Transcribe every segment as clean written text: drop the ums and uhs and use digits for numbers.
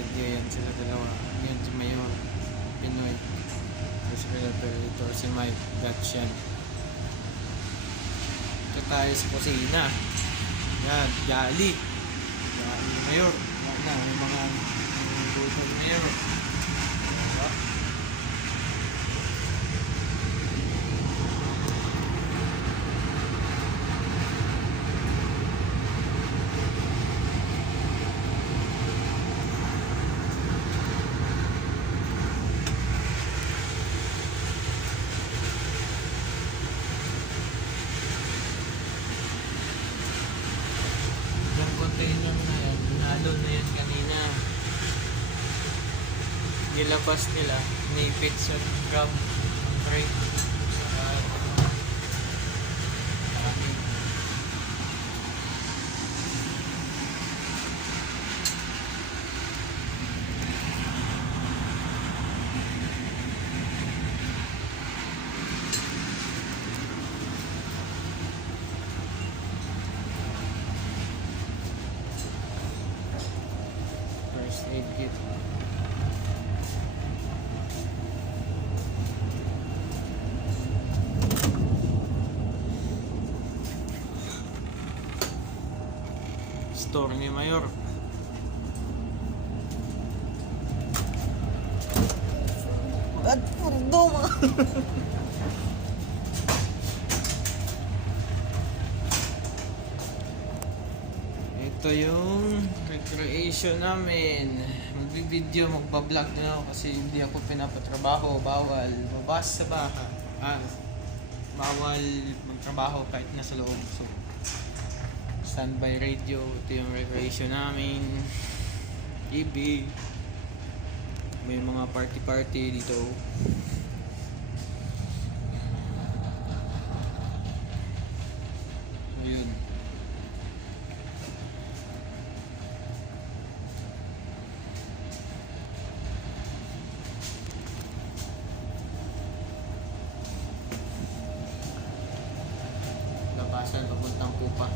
video yan sila dalawa. Yan si Mayor Pinoy. Tapos ito si Mike Gatchan. Ito tayo sa kusina. Yan, gali. Gali Mayor. Yan, may mga luto ni Mayor. Diba? Yung container na yan, binalon na yan kanina. Nilabas nila, nipit sa grab ang crate. First aid kit. Store ni Mayor. At purdo mga ito yung recreation namin. Magbibideo, magbablog na ako kasi hindi ako pinapatrabaho. Bawal mabas sa bahay. Bawal magtrabaho kahit nasa loob. So, standby radio. Ito yung recreation namin. TV. May mga party dito. Ayun. Labasan papuntang Pupa.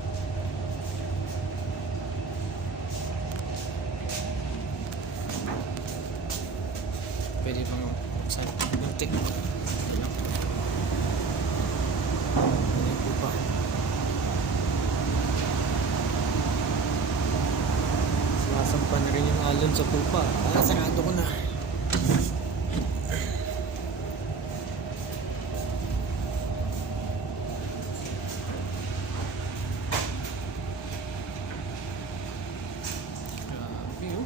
Pwede bang saan buntik? Ayan. Ayan Pupa. Sinasampan na rin yung alon sa Pupa. Sarado ko na. Grabe oh.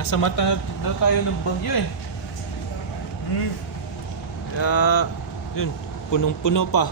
Nasa mata na tayo ng bagyo eh. Kaya, yun, punong-puno pa.